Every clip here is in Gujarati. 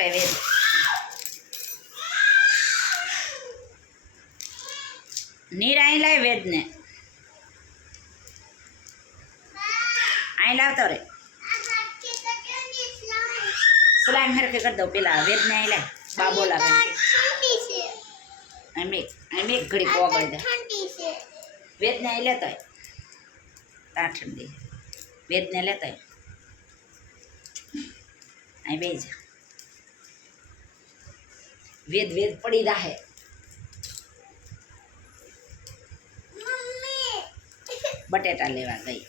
રે વેદ નીર અહીં લાય વેદ ને અહીં લાવતો રે સ્લાઈમ હરખે કરી દઉં પેલા વેદ ને અહીં લાય બાબો લાગે એમ એક ઘડી પોગળી દે વેદ ને અહીં લેતો તા ઠંડી વેદ ને લેતો અહીં બે જા વેદ વેદ પડી રાહે બટેટા લેવા ગઈ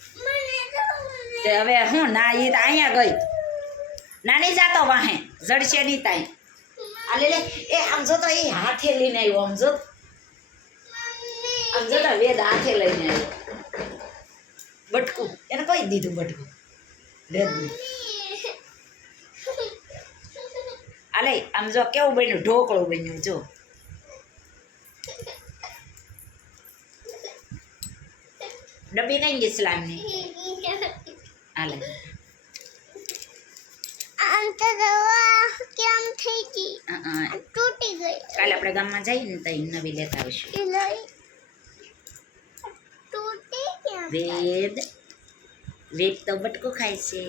તે હવે હું ના એ અહીંયા ગઈ નાની જાતો વાહે જડશે નહીં તાઈ આ લે એ આમ જો તો એ હાથે લઈને આવ્યો આમ જો તો વેદ હાથે લઈને આવ્યો બટકું એને કઈ દીધું બટકું વેદને આલે આમ જો કેવું બન્યું ઢોકળું બન્યું જો ડબ્બી કઈ ગઈ સ્લામની હાલે કાલે આપણે ગામમાં જઈએ ને તો નવી લેતા આવીશું વેદ વેદ તો બટકું ખાય છે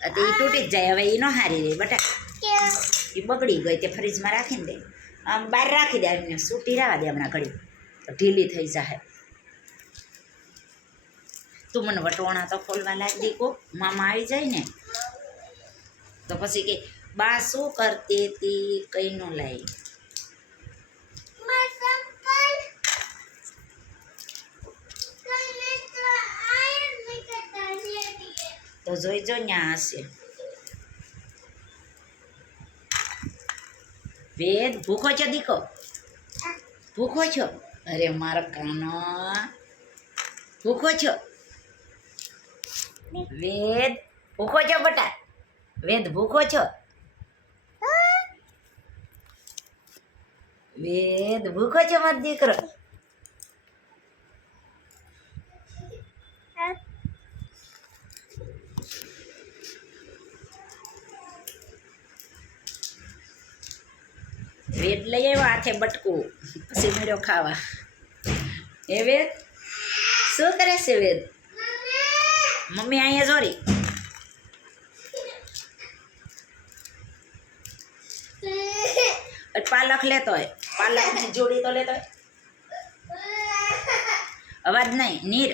એ તૂટી જ જાય હવે એ ન હારી રહી બટા એ બગડી ગઈ તે ફ્રીજમાં રાખીને દે આમ બહાર રાખી દે એમને સૂટી રહેવા દે હમણાં ઘડી તો ઢીલી થઈ જાય તું મને વટોણા તો ખોલવા લાગી દીકો મામા આવી જાય ને તો પછી કે બા શું કરતી હતી કઈ ન લાવી તો જોઈજો ન્યા હશે વેદ ભૂખો છો દીકો ભૂખો છો અરે મારો કાનો ભૂખો છો વેદ ભૂખો છો બટા વેદ ભૂખો છો વેદ ભૂખો છો મારો દીકરો વેદ લઈ આવ્યો હાથે બટકું પછી મેળ્યો ખાવા એ વેદ શું કરે છે વેદ મમ્મી અહીંયા જોરી પાલક લેતો હોય પાલકની જોડી તો લેતો હોય અવાજ નહીં નીર